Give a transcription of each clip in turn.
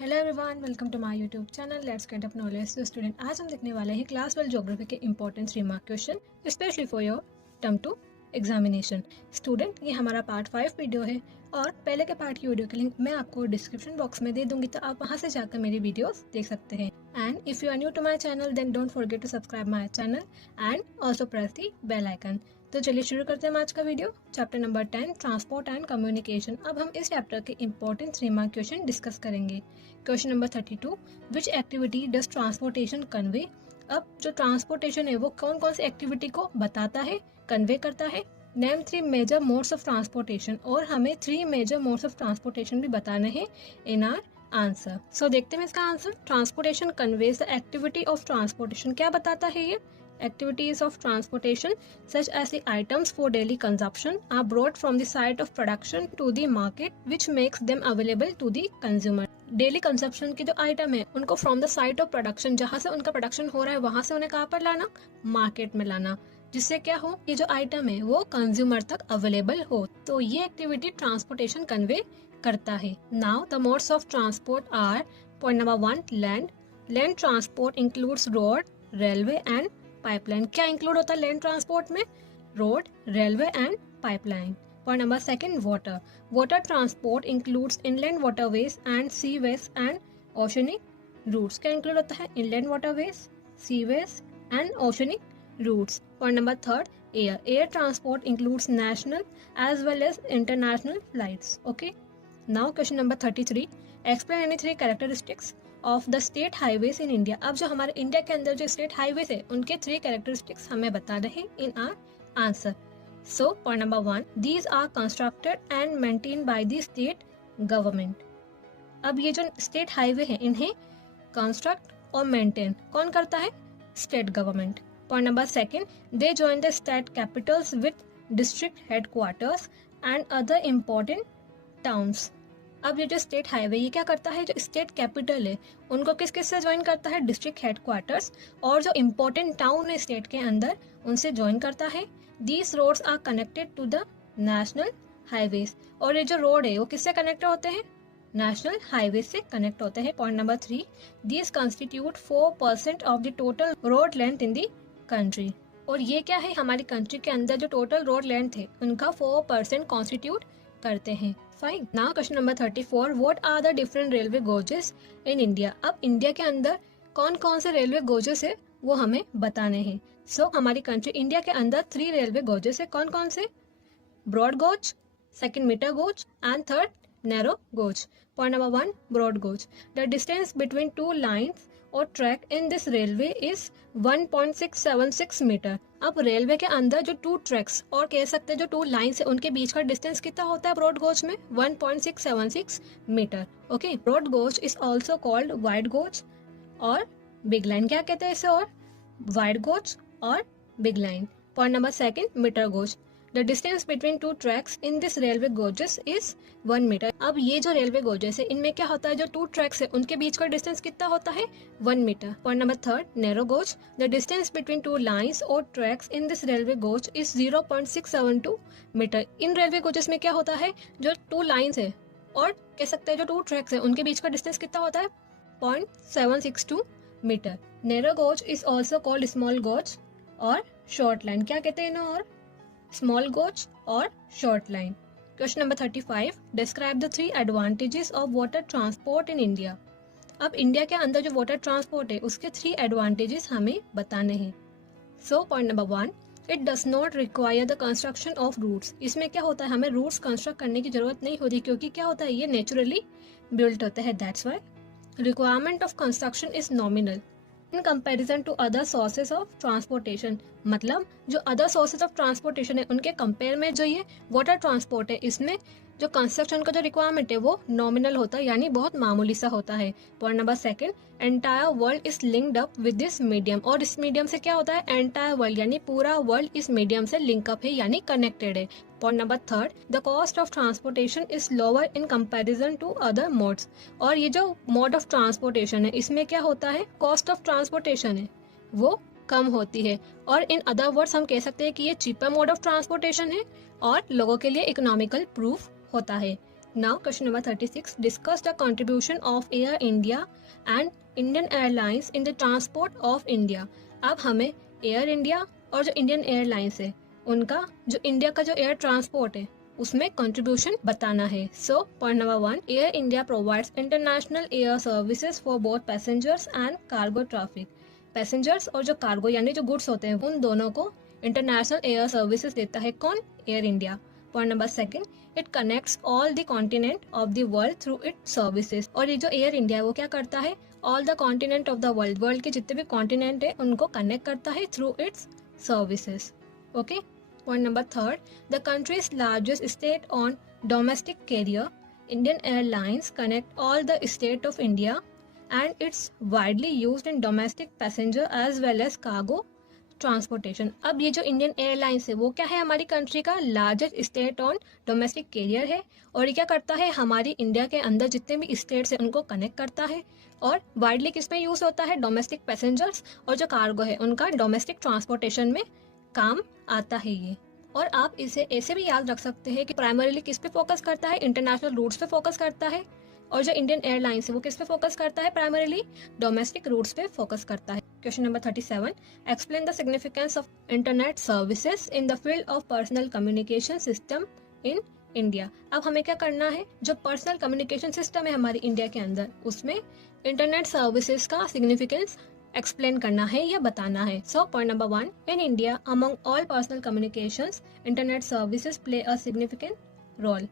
Hello everyone, welcome to my YouTube channel let's get up knowledge. तो student, आज हम देखने वाले हैं क्लास 12 ज्योग्राफी के important remark question specially for your term 2 examination. Student, ये हमारा पार्ट 5 वीडियो है और पहले के पार्ट की वीडियो की लिंक मैं आपको डिस्क्रिप्शन बॉक्स में दे दूंगी, तो आप वहां से जाकर मेरी वीडियोस देख सकते हैं। And if you are new to my channel then don't forget to subscribe my channel and also press the bell icon. तो चलिए शुरू करते हैं आज का video. Chapter number 10 transport and communication. अब हम इस चैप्टर के इंपॉर्टेंट रिमार्क क्वेश्चन डिस्कस करेंगे। Question number 32, which activity does transportation convey. अब जो ट्रांसपोर्टेशन है वो कौन कौन सी एक्टिविटी को बताता है, कन्वे करता है। Name 3 major modes of transportation, और हमें 3 मेजर मोड्स ऑफ ट्रांसपोर्टेशन भी बताने हैं इन आर आंसर। सो देखते हैं इसका answer. Transportation conveys the activity of transportation. क्या बताता है ये? Activities of transportation such as the items for daily consumption are brought from the site of production to the market which makes them available to the consumer। Daily consumption के जो item है उनको from the site of production, जहाँ से उनका production हो रहा है वहां से उन्हें कहाँ पर लाना, मार्केट में लाना, जिससे क्या हो, ये जो आइटम है वो कंज्यूमर तक अवेलेबल हो। तो ये एक्टिविटी ट्रांसपोर्टेशन कन्वे करता है। Now the modes of transport are, point number 1, land. Land transport includes road, railway and pipeline. क्या इंक्लूड होता है लैंड ट्रांसपोर्ट में? Road, railway and pipeline. Point number 2, water. Water transport includes inland waterways and seaways and oceanic routes. क्या include होता है? Inland waterways, seaways and oceanic routes. Point number 3, air. Air transport includes national as well as international flights. Okay, now question number 33, explain any 3 characteristics of the state highways in India. अब जो हमारे India के अंदर जो state highways है उनके 3 characteristics हमें बता रहे इन are answer. So point number 1, these are constructed and maintain by the state government. अब ये जो स्टेट हाईवे है इन्हें कंस्ट्रक्ट और मेंटेन कौन करता है? State government. Point number 2, they join the state Capitals with district headquarters and other important towns. अब ये जो स्टेट हाईवे ये क्या करता है, जो स्टेट कैपिटल है उनको किस किस से ज्वाइन करता है? डिस्ट्रिक्ट हेडक्वार्टर्स, और जो इम्पोर्टेंट टाउन है स्टेट के अंदर उनसे ज्वाइन करता है। These roads are connected to the national highways, और ये जो रोड है वो किससे कनेक्ट होते हैं? नेशनल हाईवे से कनेक्ट होते हैं। Point number 3, these constitute 4% of the total road length in the country. और ये क्या है, हमारी कंट्री के अंदर जो टोटल रोड लेंथ है उनका 4% कॉन्स्टिट्यूट करते हैं। Fine. Now question number 34, what are the different railway gauges in India. अब इंडिया के अंदर कौन कौन से रेलवे गोजेस है वो हमें बताने हैं। सो हमारी कंट्री इंडिया के अंदर 3 रेलवे गोजेस है। कौन कौन से? Broad gauge, second metre gauge and third narrow gauge. Point number 1, broad gauge. The distance between 2 lines और track in this railway is 1.676 metre. अब रेलवे के अंदर जो 2 ट्रैक्स और कह सकते हैं जो 2 लाइन्स है उनके बीच का डिस्टेंस कितना होता है ब्रॉड गोज में? 1.676 metre. Okay, broad gauge is also called wide gauge और बिग लाइन। क्या कहते हैं इसे? और वाइड गोज और big line. Point number 2, metre gauge. The distance between 2 tracks in this railway gauges is 1 metre. अब ये जो रेलवे गोजेस है इनमें क्या होता है, जो 2 ट्रैक्स है उनके बीच का डिस्टेंस कितना होता है? 1 metre. Point number 3, narrow gauge. The distance between 2 lines और tracks in this railway gauge is 0.672 metre. इन रेलवे गोजेस में क्या होता है, जो 2 लाइन्स है और कह सकते हैं जो 2 ट्रैक्स है उनके बीच का डिस्टेंस कितना होता है? 0.762 metre. Narrow gauge is also called small gauge और शॉर्ट लाइन। क्या कहते हैं इन्हें? और स्मॉल गोज और short line. Question number 35, describe the 3 advantages of water transport in India. अब इंडिया के अंदर जो वाटर ट्रांसपोर्ट है उसके 3 एडवांटेजेस हमें बताने हैं। So point number 1, it does not require the construction of routes. इसमें क्या होता है, हमें रूट्स कंस्ट्रक्ट करने की जरूरत नहीं होती, क्योंकि क्या होता है ये नेचुरली बिल्ट होता है। That's why requirement of construction is nominal in comparison to other sources of transportation. मतलब जो अदर सोर्सेज ऑफ ट्रांसपोर्टेशन है उनके कंपेयर में जो ये वाटर ट्रांसपोर्ट है इसमें जो कंस्ट्रक्शन का जो रिक्वायरमेंट है वो नॉमिनल होता है, यानी बहुत मामूली सा होता है। Point number 2, entire world is linked up with this medium. और इस मीडियम से क्या होता है, एंटायर वर्ल्ड यानी पूरा वर्ल्ड इस मीडियम से लिंकअप है यानी कनेक्टेड है। Point number 3, the cost of transportation is lower in comparison to other modes. और ये जो मोड ऑफ ट्रांसपोर्टेशन है इसमें क्या होता है, कॉस्ट ऑफ ट्रांसपोर्टेशन है वो कम होती है। और इन अदर वर्ड्स हम कह सकते हैं कि ये चीपर मोड ऑफ ट्रांसपोर्टेशन है और लोगों के लिए इकोनॉमिकल प्रूफ होता है। Now question number 36. Discuss the contribution of Air India and Indian Airlines in the transport of India. अब हमें एयर इंडिया और जो इंडियन एयरलाइंस है उनका जो इंडिया का जो एयर ट्रांसपोर्ट है उसमें कंट्रीब्यूशन बताना है. So point number 1. Air India provides international air services for both passengers and cargo traffic. Passengers और जो कार्गो यानी जो गुड्स होते हैं उन दोनों को इंटरनेशनल एयर सर्विसेज देता है कौन? Air India. Point number 2. It connects all the continent of the world through it services. और ये जो एयर इंडिया है वो क्या करता है? All the continent of the world के जितने भी कॉन्टिनेंट है उनको कनेक्ट करता है through its services. Okay. Point number 3. The country's largest state owned domestic carrier Indian airlines connect all the state of India and it's widely used in domestic passenger as well as cargo transportation. अब ये जो Indian airlines है वो क्या है? हमारी country का largest state owned domestic carrier है और ये क्या करता है? हमारी इंडिया के अंदर जितने भी स्टेट्स हैं उनको कनेक्ट करता है और वाइडली किस में यूज होता है? डोमेस्टिक पैसेंजर्स और जो कार्गो है उनका डोमेस्टिक ट्रांसपोर्टेशन में काम आता है ये. और आप इसे ऐसे भी याद रख सकते हैं कि प्राइमरीली किस पे फोकस करता है? इंटरनेशनल रूट्स पे फोकस करता है और जो इंडियन एयरलाइंस है वो किस पे फोकस करता है? प्राइमरीली डोमेस्टिक रूट्स पे फोकस करता है. Question number 37. Explain the significance of internet services in the field of personal communication system in India. अब हमें क्या करना है? जो पर्सनल कम्युनिकेशन सिस्टम है हमारी इंडिया के अंदर उसमें इंटरनेट सर्विसेज का सिग्निफिकेंस एक्सप्लेन करना है या बताना है. So point number 1. In India among all personal communications internet services play a significant role.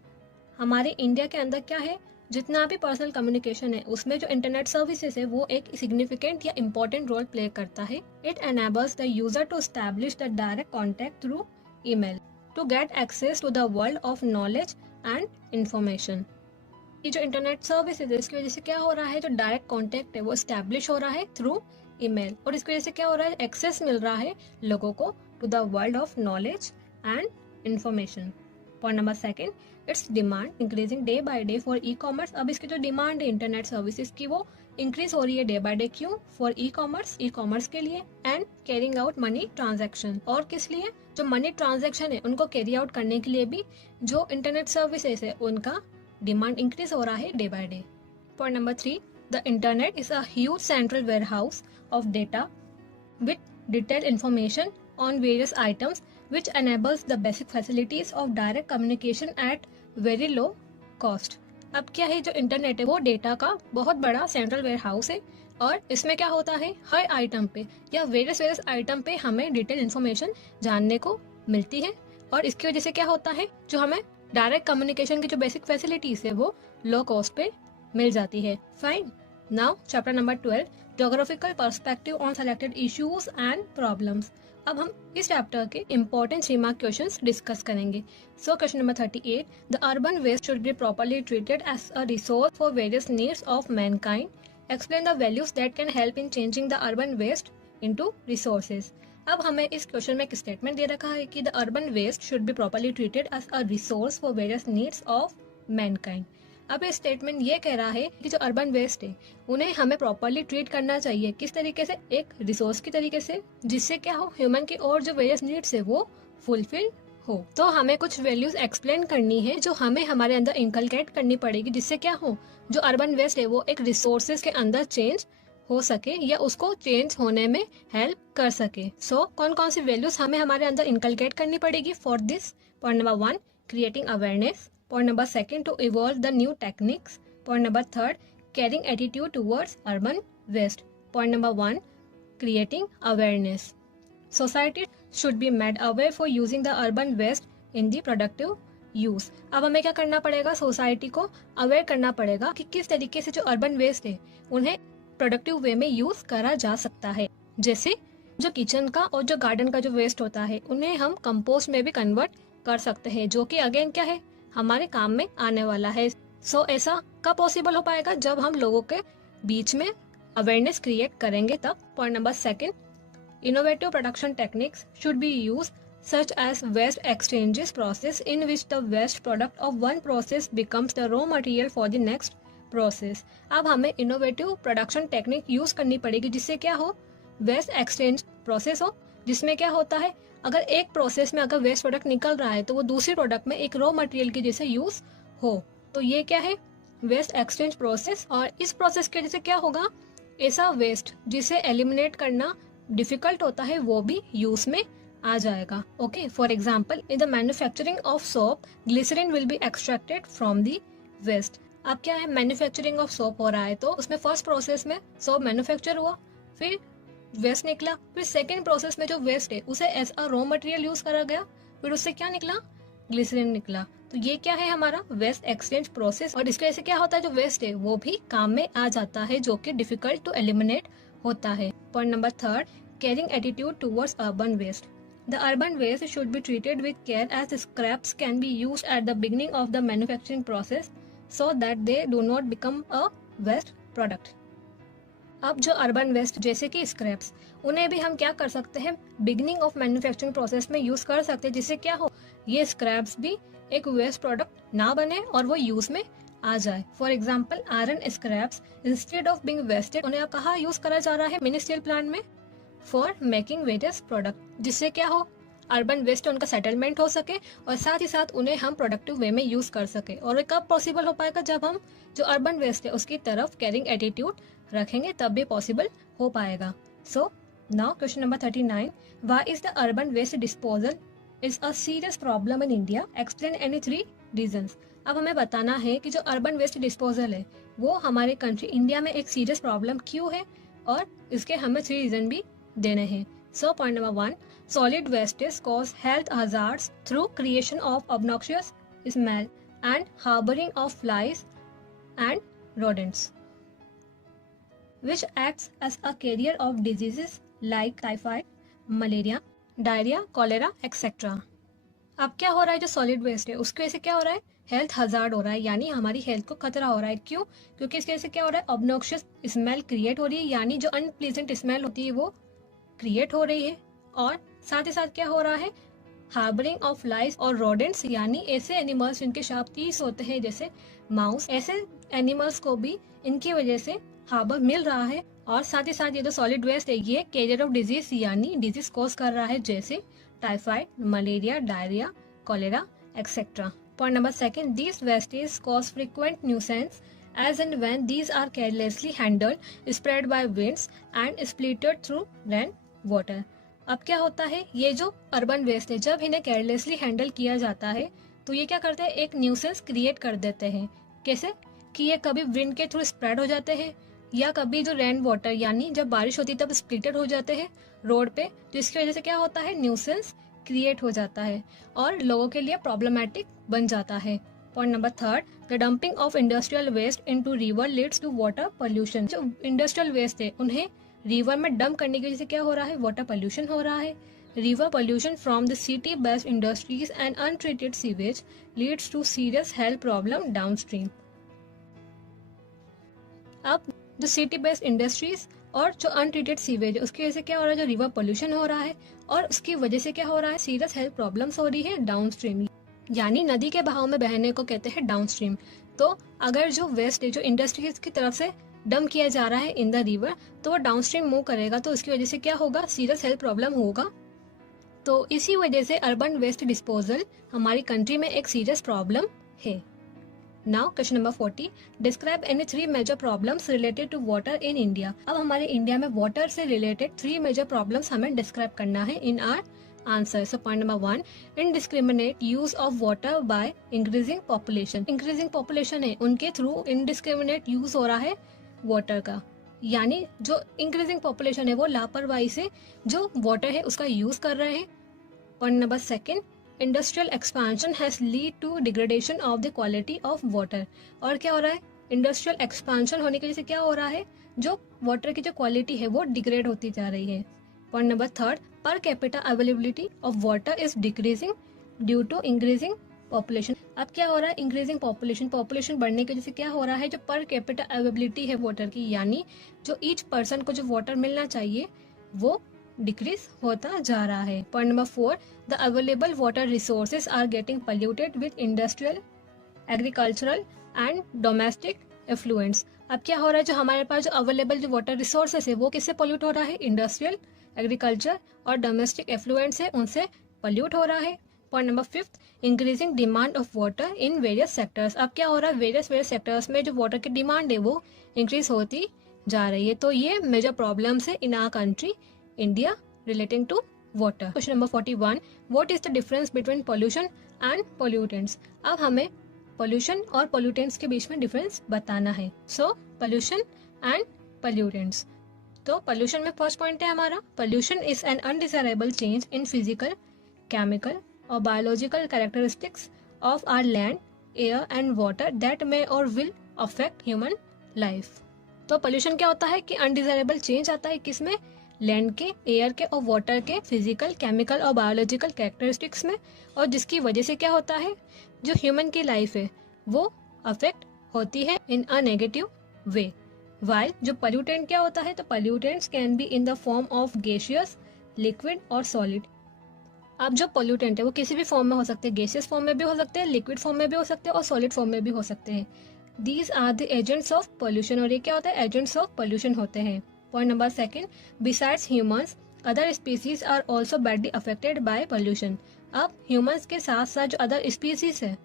हमारे इंडिया के अंदर क्या है? जितना भी पर्सनल कम्युनिकेशन है उसमें जो इंटरनेट सर्विसेज है वो एक सिग्निफिकेंट या इम्पोर्टेंट रोल प्ले करता है. It enables the user to establish the direct contact through email to get access to the world of knowledge and information. ये जो इंटरनेट सर्विसेज है इसकी वजह से क्या हो रहा है? जो डायरेक्ट कॉन्टैक्ट है वो एस्टैब्लिश हो रहा है थ्रू ईमेल और इसकी वजह से क्या हो रहा है? एक्सेस मिल रहा है लोगों को to the world of knowledge and information. Point number 2. Its demand increasing day by day for e commerce. अब इसकी जो डिमांड है इंटरनेट सर्विसेज की वो इंक्रीज हो रही है डे बाय डे. क्यों? फॉर ई कॉमर्स के लिए and carrying out money transaction. और किस लिए? जो मनी ट्रांजैक्शन है उनको कैरी आउट करने के लिए भी जो इंटरनेट सर्विसेज है उनका डिमांड इंक्रीज हो रहा है day by day. Point number 3. The internet is a huge central warehouse of data with detailed information on various items which enables the basic facilities of direct communication at very low cost. अब क्या है? जो internet है वो data का बहुत बड़ा central ware house है और इसमें क्या होता है? हर आइटम पे या वेरियस आइटम पे हमें डिटेल इन्फॉर्मेशन जानने को मिलती है और इसकी वजह से क्या होता है? जो हमें डायरेक्ट कम्युनिकेशन की जो बेसिक फैसिलिटीज है वो लो कॉस्ट पे मिल जाती है. Fine. Now chapter number 12. Geographical perspective on selected issues and problems. अब हम इस चैप्टर के इंपॉर्टेंट रिमार्क क्वेश्चंस डिस्कस करेंगे. So question number 38. The urban waste should be properly treated as a resource for various needs of mankind. Explain the values that can help in changing the urban waste into resources. अब हमें इस question में एक statement दे रखा है कि the urban waste should be properly treated as a resource for various needs of mankind. अब ये स्टेटमेंट ये कह रहा है कि जो अर्बन वेस्ट है उन्हें हमें प्रॉपर्ली ट्रीट करना चाहिए. किस तरीके से? एक रिसोर्स की तरीके से जिससे क्या हो? ह्यूमन की और जो वेरियस नीड्स है वो फुलफिल हो. तो हमें कुछ वैल्यूज एक्सप्लेन करनी है जो हमें हमारे अंदर इंकलकेट करनी पड़ेगी जिससे क्या हो? जो अर्बन वेस्ट है वो एक रिसोर्सेज के अंदर चेंज हो सके या उसको चेंज होने में हेल्प कर सके. सो कौन कौन सी वैल्यूज हमें हमारे अंदर इंकलकेट करनी पड़ेगी for this? Point number 1. Creating awareness. Point number 2. To evolve the new techniques. Point number 3. Caring attitude towards urban waste. Point number 1. Creating awareness. Society should be made aware for using the urban waste in the productive use. अब हमें क्या करना पड़ेगा? Society को aware करना पड़ेगा कि किस तरीके से जो अर्बन वेस्ट है उन्हें प्रोडक्टिव वे में यूज करा जा सकता है. जैसे जो किचन का और जो गार्डन का जो वेस्ट होता है उन्हें हम कंपोस्ट में भी कन्वर्ट कर सकते हैं जो कि अगेन क्या है? हमारे काम में आने वाला है. सो ऐसा कब पॉसिबल हो पाएगा? जब हम लोगों के बीच में अवेयरनेस क्रिएट करेंगे तब. Point number 2. Innovative production techniques should be use such as waste exchanges process in which the waste product of one process becomes the raw material for the next process. अब हमें innovative production technique use करनी पड़ेगी जिससे क्या हो? Waste exchange process हो जिसमें क्या होता है? अगर एक प्रोसेस में अगर वेस्ट प्रोडक्ट निकल रहा है तो वो दूसरी प्रोडक्ट में एक रॉ मटेरियल की जैसे यूज हो तो ये क्या है, वेस्ट एक्सचेंज प्रोसेस। और इस प्रोसेस के वजह से क्या होगा, ऐसा वेस्ट जिसे एलिमिनेट करना डिफिकल्ट होता है वो भी यूज में आ जाएगा। Okay, for example in the manufacturing of soap glycerine will be extracted from the waste. अब क्या है, मैन्युफैक्चरिंग ऑफ सोप हो रहा है तो उसमें फर्स्ट प्रोसेस में सोप मैन्युफैक्चर हुआ, फिर वेस्ट निकला, फिर सेकेंड प्रोसेस में जो वेस्ट है उसे as a raw material use करा गया, फिर उससे क्या निकला, ग्लिसरीन निकला। तो ये क्या है हमारा वेस्ट एक्सचेंज प्रोसेस। और इसकी वजह से क्या होता है, जो वेस्ट है वो भी काम में आ जाता है, जो कि डिफिकल्ट टू एलिमिनेट होता है। Point number 3, caring attitude towards urban waste. The urban waste should be treated with care as scraps can be used at the beginning of the manufacturing process so that they do not become a waste product. अब जो urban waste जैसे कि scraps, उन्हें भी हम क्या कर सकते हैं, बिगिनिंग ऑफ मैन्युफैक्चरिंग प्रोसेस में यूज कर सकते हैं, जिससे क्या हो, ये स्क्रैप्स भी एक वेस्ट प्रोडक्ट ना बने और वो यूज में आ जाए। For example iron scraps instead of being wasted, उन्हें कहाँ यूज करा जा रहा है, मिनी स्टील प्लांट में, फॉर मेकिंग वेरियस प्रोडक्ट, जिससे क्या हो, अर्बन वेस्ट उनका सेटलमेंट हो सके और साथ ही साथ उन्हें हम प्रोडक्टिव वे में यूज कर सके। और ये कब पॉसिबल हो पाएगा, जब हम जो अर्बन वेस्ट है उसकी तरफ केयरिंग एटीट्यूड रखेंगे, तब भी पॉसिबल हो पाएगा। So now question number 39, why is the urban waste disposal is a serious problem in India, explain any 3 reasons. अब हमें बताना है कि जो अर्बन वेस्ट डिस्पोजल है वो हमारे कंट्री इंडिया में एक सीरियस प्रॉब्लम क्यों है, और इसके हमें 3 रीजन भी देने हैं। So point number 1, solid wastes cause health hazards through creation of obnoxious smell and harboring of flies and rodents, which acts as a carrier of diseases like typhoid, malaria, diarrhea, cholera, etc. अब क्या हो रहा है, जो solid waste है उसकी वजह से क्या हो रहा है, हेल्थ हजार्ड हो रहा है, यानी हमारी हेल्थ को खतरा हो रहा है। क्यों, क्योंकि इसकी वजह से क्या हो रहा है, ऑब्नॉक्शियस स्मेल क्रिएट हो रही है, यानी जो अनप्लीजेंट स्मेल होती है वो क्रिएट हो रही है। और साथ ही साथ क्या हो रहा है, हार्बरिंग ऑफ फ्लाइज और रोडेंट्स, यानी ऐसे एनिमल्स जिनके शार्प तीस होते हैं जैसे माउस, ऐसे एनिमल्स को भी इनकी वजह से हार्बर मिल रहा है। और साथ ही साथ ये जो सॉलिड वेस्ट है ये कैरियर ऑफ डिजीज, यानी डिजीज कॉज कर रहा है, जैसे typhoid, malaria, diarrhoea, cholera etcetera. Point number 2, these wastes cause frequent nuisance as and when these are carelessly handled, spread by winds and splattered through rain water. अब क्या होता है, ये जो अर्बन वेस्ट है जब इन्हें केयरलेसली हैंडल किया जाता है तो ये क्या करते हैं, एक न्यूसेंस क्रिएट कर देते हैं। कैसे कि ये कभी विंड के थ्रू स्प्रेड हो जाते हैं, या कभी जो रेन वाटर यानी जब बारिश होती है तब स्प्लिटेड हो जाते हैं रोड पे, जिसकी वजह से क्या होता है, न्यूसेंस क्रिएट हो जाता है और लोगों के लिए प्रॉब्लमेटिक बन जाता है। Point number 3, the dumping of industrial waste into river leads to water pollution. जो इंडस्ट्रियल वेस्ट है उन्हें रिवर में डंप करने की वजह से क्या हो रहा है, वाटर पोल्यूशन हो रहा है। River pollution from the city based industries and untreated sewage leads to serious health problem downstream. अब जो सिटी बेस्ड इंडस्ट्रीज और जो अनट्रीटेड सीवेज है उसकी वजह से क्या हो रहा है, जो रिवर पोल्यूशन हो रहा है और उसकी वजह से क्या हो रहा है, सीरियस हेल्थ प्रॉब्लम्स हो रही है डाउनस्ट्रीम, यानी नदी के बहाव में बहने को कहते हैं डाउनस्ट्रीम। तो अगर जो वेस्ट है जो इंडस्ट्रीज की तरफ से डंप किया जा रहा है इन द रिवर तो वो डाउनस्ट्रीम मूव करेगा, तो उसकी वजह से क्या होगा, सीरियस हेल्थ प्रॉब्लम होगा। तो इसी वजह से अर्बन वेस्ट डिस्पोजल हमारी कंट्री में एक सीरियस प्रॉब्लम है। Now question number 40, describe any 3 major problems related to water in India. अब हमारे इंडिया में वाटर से रिलेटेड 3 मेजर प्रॉब्लम्स हमें डिस्क्राइब करना है in are answer. So point number 1, indiscriminate use of water by increasing population. Increasing population है उनके through indiscriminate use हो रहा है वाटर का, यानी जो इंक्रीजिंग पॉपुलेशन है वो लापरवाही से जो वाटर है उसका यूज कर रहे हैं। Point number 2, industrial expansion has lead to degradation of the quality of water. और क्या हो रहा है, इंडस्ट्रियल एक्सपांशन होने की वजह से क्या हो रहा है, जो वाटर की जो क्वालिटी है वो डिग्रेड होती जा रही है। Point number 3, per capita availability of water is decreasing due to increasing population. अब क्या हो रहा है, इंक्रीजिंग पॉपुलेशन बढ़ने की वजह से क्या हो रहा है, जो पर कैपिटा अवेलेबिलिटी है वाटर की, यानी जो ईच पर्सन को जो वाटर मिलना चाहिए वो डिक्रीज होता जा रहा है। Point number 4, the available water resources are getting polluted with industrial, agricultural and domestic effluents. अब क्या हो रहा है, जो हमारे पास जो अवेलेबल जो वाटर रिसोर्सेज है वो किससे पोल्यूट हो रहा है, इंडस्ट्रियल, एग्रीकल्चर और डोमेस्टिक एफ्लुएंट्स है उनसे पोल्यूट हो रहा है, point number 5, increasing demand of water in various sectors. अब क्या हो रहा है, वेरियस सेक्टर्स में जो वाटर की डिमांड है वो इंक्रीज होती जा रही है। तो ये मेजर प्रॉब्लम्स है in our country India relating to water. Question number 41, what is the difference between pollution and pollutants. अब हमें पोल्यूशन और पोल्यूटेंट्स के बीच में डिफरेंस बताना है। So pollution and pollutants. तो पोल्यूशन में फर्स्ट पॉइंट है हमारा, pollution is an undesirable change in physical, chemical और biological characteristics of our land, air and water that may और विल अफेक्ट ह्यूमन लाइफ। तो पोल्यूशन क्या होता है कि अनडिजायरेबल चेंज आता है किसमें, लैंड के, एयर के और वाटर के फिजिकल, केमिकल और बायोलॉजिकल कैरेक्टरिस्टिक्स में, और जिसकी वजह से क्या होता है, जो ह्यूमन की लाइफ है वो अफेक्ट होती है इन अ नेगेटिव वे। वाइल जो पोल्यूटेंट क्या होता है, तो pollutants can be in the form of gaseous, liquid और सॉलिड। अब जो पोल्यूटेंट है वो किसी भी फॉर्म में हो सकते हैं, गैसियस फॉर्म में भी हो सकते हैं, लिक्विड फॉर्म में भी हो सकते हैं और सॉलिड फॉर्म में भी हो सकते हैं। These are the agents of pollution, और ये क्या होता है, एजेंट्स ऑफ पोल्यूशन होते हैं। Point number 2, besides humans other species are also badly affected by pollution. अब ह्यूमंस के साथ साथ जो अदर स्पीसीज है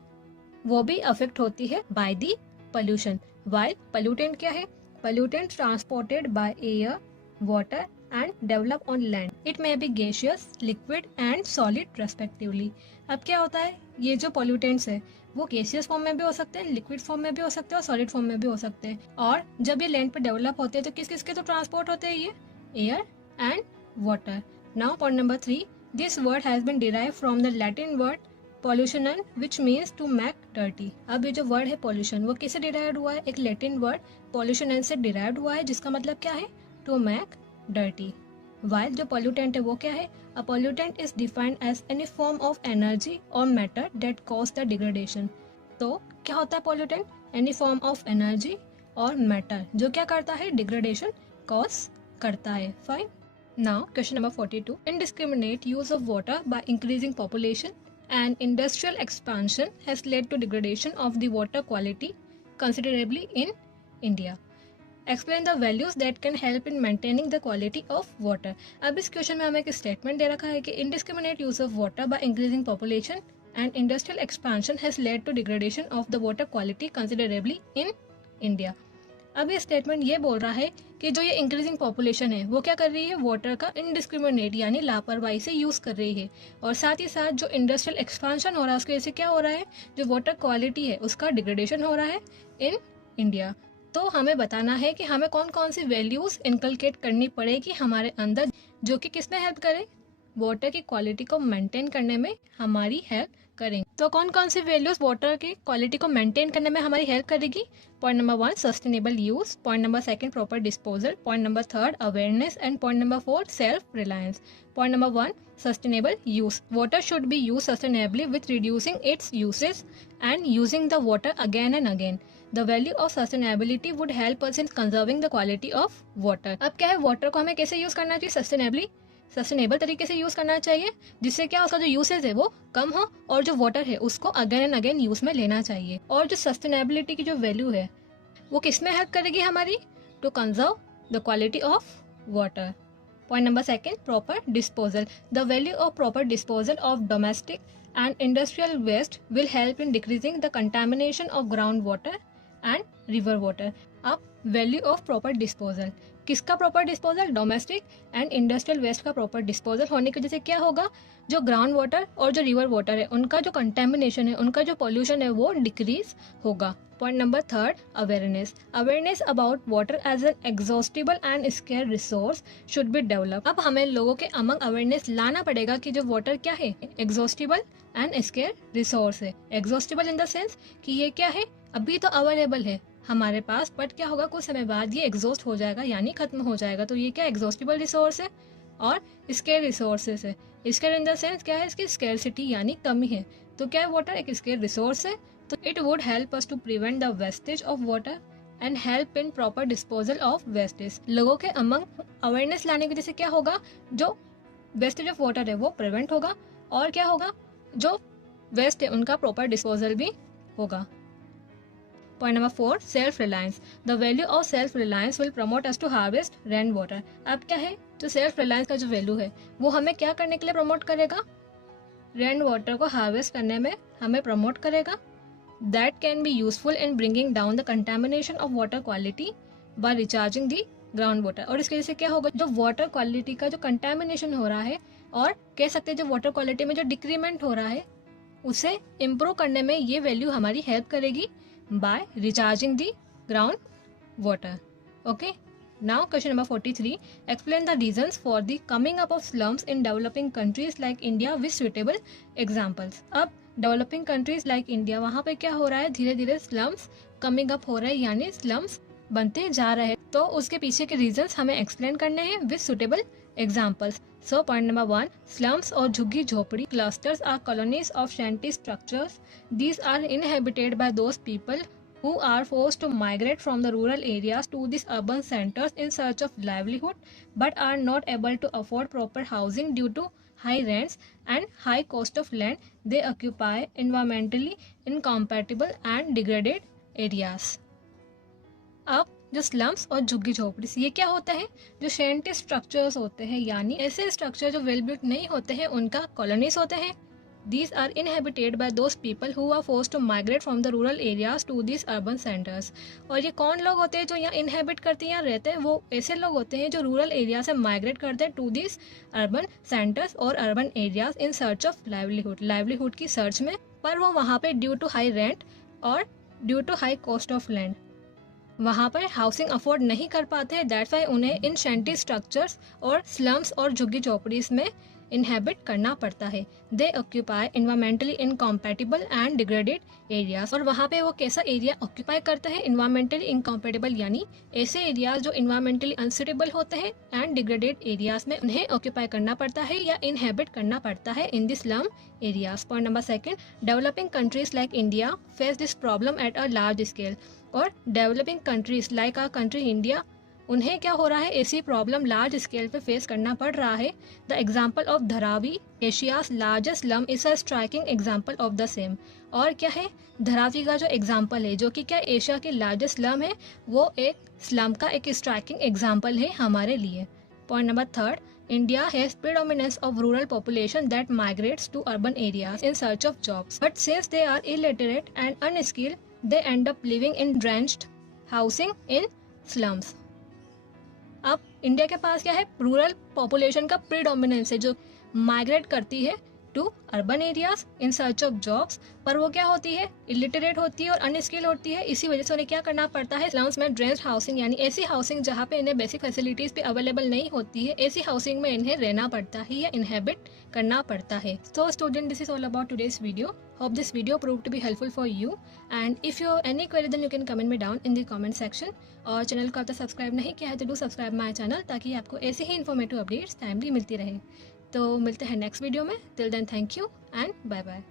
वो भी अफेक्ट होती है by the pollution. While pollutant क्या है, pollutant transported by air, water and develop on land. It may be gaseous, liquid and solid respectively. अब क्या होता है, ये जो pollutants है वो gaseous फॉर्म में भी हो सकते हैं, लिक्विड फॉर्म में भी हो सकते हैं और सॉलिड फॉर्म में भी हो सकते हैं। और जब ये लैंड पे डेवलप होते हैं तो किस किस के तो ट्रांसपोर्ट होते हैं, ये air and water. Now point number 3, this word has been derive from the Latin word pollutionan which means to make dirty. अब ये जो वर्ड है pollution वो किससे डिराइव्ड हुआ है, एक लैटिन वर्ड pollutionan से डिराइव्ड हुआ है जिसका मतलब क्या है, to make dirty. While जो pollutant है वो क्या है, a pollutant is defined as any form of energy or matter that cause the degradation. तो क्या होता है pollutant, any form of energy और matter जो क्या करता है, degradation cause करता है। Fine. Now question number 42, indiscriminate use of water by increasing population and industrial expansion has led to degradation of the water quality considerably in India. Explain the values that can help in maintaining the quality of water. अब इस question में हमें एक statement दे रखा है कि indiscriminate use of water by increasing population and industrial expansion has led to degradation of the water quality considerably in India. अब ये स्टेटमेंट ये बोल रहा है कि जो ये इंक्रीजिंग पॉपुलेशन है वो क्या कर रही है, वाटर का इनडिस्क्रिमिनेट यानी लापरवाही से यूज़ कर रही है, और साथ ही साथ जो इंडस्ट्रियल एक्सपांशन हो रहा है उसकी वजह से क्या हो रहा है, जो वाटर क्वालिटी है उसका डिग्रेडेशन हो रहा है इन इंडिया। तो हमें बताना है कि हमें कौन कौन सी वैल्यूज़ इनकलकेट करनी पड़ेगी हमारे अंदर जो कि किस में हेल्प करे, वाटर की क्वालिटी को मेंटेन करने में हमारी हेल्प करेंगे। तो कौन कौन सी वैल्यूज वाटर की क्वालिटी को मेंटेन करने में हमारी हेल्प करेगी। Point number 1 sustainable use, point number 2 proper disposal, point number 3 awareness and point number 4 self Reliance. Point number 1 sustainable use, water should be use sustainably with reducing it's usage and using the water again and again. The value of sustainability would help us in conserving the quality of water. अब क्या है, water को हमें कैसे use करना चाहिए, sustainably, sustainable तरीके से यूज़ करना चाहिए जिससे क्या उसका जो यूसेज है वो कम हो और जो वाटर है उसको अगेन एंड अगेन यूज़ में लेना चाहिए। और जो सस्टेनेबिलिटी की जो वैल्यू है वो किस में हेल्प करेगी हमारी, to conserve the quality of water. Point number 2 proper disposal, the value of proper disposal of domestic and industrial waste will help in decreasing the contamination of ground water and river water. अब value of proper disposal, किसका proper disposal, domestic and industrial waste का proper disposal होने की वजह से क्या होगा, जो ग्राउंड वाटर और जो रिवर वाटर है उनका जो कंटेमिनेशन है, उनका जो पॉल्यूशन है वो डिक्रीज होगा। Point number 3 awareness, awareness about water as an exhaustible and scarce resource should be develop. अब हमें लोगों के अमंग अवेयरनेस लाना पड़ेगा कि जो वाटर क्या है, एग्जॉस्टिबल एंड स्केयर रिसोर्स है। एग्जॉस्टिबल इन द सेंस कि ये क्या है, अभी तो अवेलेबल है हमारे पास, बट क्या होगा कुछ समय बाद ये एग्जॉस्ट हो जाएगा यानी खत्म हो जाएगा। तो ये क्या एग्जॉस्टिबल रिसोर्स है। और स्केयर रिसोर्सेज है, स्केयर इन द सेंस क्या है, इसकी स्केरसिटी यानी कमी है। तो क्या है, वाटर एक स्केयर रिसोर्स है। तो it would help us to prevent the wastage of water and help in proper disposal of wastage. लोगों के अमंग अवेयरनेस लाने की वजह से क्या होगा, जो वेस्टेज ऑफ वाटर है वो प्रिवेंट होगा और क्या होगा, जो वेस्ट है उनका प्रॉपर डिस्पोजल भी होगा। Point number 4 self reliance, the value of self reliance will promote us to harvest rain water. अब क्या है, जो सेल्फ रिलायंस का जो वैल्यू है वो हमें क्या करने के लिए प्रमोट करेगा, रेन वाटर को हार्वेस्ट करने में हमें प्रमोट करेगा। That can be useful in bringing down the contamination of water quality by recharging the ground water. और इसकी वजह से क्या होगा, जो वाटर क्वालिटी का जो कंटेमिनेशन हो रहा है और कह सकते हैं जो वाटर क्वालिटी में जो डिक्रीमेंट हो रहा है उसे इम्प्रूव करने में ये वैल्यू हमारी हेल्प करेगी by recharging the ground water. Okay, now question number 43, explain the reasons for the coming up of slums in developing countries like India with suitable examples. अब डेवलपिंग कंट्रीज लाइक इंडिया, वहाँ पे क्या हो रहा है, धीरे धीरे स्लम्स कमिंग अप हो रहे हैं, यानी स्लम्स बनते जा रहे हैं। तो उसके पीछे के रीजंस हमें एक्सप्लेन करने हैं with suitable examples. So point number 1, slums और झुग्गी झोपड़ी clusters are colonies of shanty structures. These are inhabited by those people who are forced to migrate from the rural areas to these urban centers in search of livelihood, but are not able to afford proper housing due to high rents and high cost of land they occupy environmentally incompatible and degraded areas। अब जो slums और झुग्गी झोपड़ी ये क्या होता है, जो शैंटी स्ट्रक्चर्स होते हैं, यानी ऐसे स्ट्रक्चर जो वेल बिल्ट नहीं होते हैं उनका कॉलोनीज होते हैं। These are inhabited by those people who are forced to migrate from the rural areas to these urban centers। और ये कौन लोग होते हैं जो यहाँ इनहेबिट करते हैं, यहाँ रहते हैं, वो ऐसे लोग होते हैं जो रूरल एरिया से माइग्रेट करते हैं टू दिस अर्बन सेंटर्स और urban areas in search of livelihood की सर्च में। पर वो वहाँ पे ड्यू टू हाई रेंट और due to high cost of land वहाँ पर हाउसिंग अफोर्ड नहीं कर पाते हैं। दैट्स वाई उन्हें इन शैंटी स्ट्रक्चर्स और स्लम्स और झुग्गी झोपड़ीज में इनहेबिट करना पड़ता है। They occupy environmentally incompatible and degraded areas. और वहाँ पे वो कैसा एरिया ऑक्यूपाई करता है, इन्वायरमेंटली इनकॉम्पैटिबल, यानी ऐसे एरियाज जो इन्वायरमेंटली अनसुटेबल होते हैं एंड डिग्रेडेड एरियाज में उन्हें ऑक्यूपाई करना पड़ता है या इनहेबिट करना पड़ता है in this slum areas. Point number 2, developing countries like India face this problem at a large scale. और developing countries like our country India, उन्हें क्या हो रहा है, ऐसी प्रॉब्लम लार्ज स्केल पे फेस करना पड़ रहा है। The example of Dharavi, Asia's largest slum, is a striking example of the same. और क्या है, धरावी का जो एग्जाम्पल है, जो कि क्या एशिया की लार्जेस्ट स्लम है, वो एक स्लम का एक स्ट्राइकिंग एग्जाम्पल है हमारे लिए। Point number 3, India has predominance of rural population that migrates to urban areas in search of jobs. But since they are illiterate and unskilled, they end up living in drenched housing in slums। अब India के पास क्या है, rural population का predominance है जो migrate करती है to urban areas in search of jobs. पर वो क्या होती है, इलिटरेट होती है और अनस्किल होती है। इसी वजह से उन्हें क्या करना पड़ता है, स्लम्स में ड्रेन्ड हाउसिंग, यानी ऐसी हाउसिंग जहाँ पे इन्हें बेसिक फैसिलिटीज भी अवेलेबल नहीं होती है, ऐसी हाउसिंग में इन्हें रहना पड़ता है या इनहेबिट करना पड़ता है। So student, this is all about today's video. Hope this video proved to be helpful for you, and if you have any query then you can comment me down in the comment section। और channel को अब तक subscribe नहीं किया है तो do subscribe my channel, ताकि आपको ऐसे ही इन्फॉर्मेटिव अपडेट्स टाइमली मिलती रहे। तो मिलते हैं नेक्स्ट वीडियो में। Till then thank you and bye bye.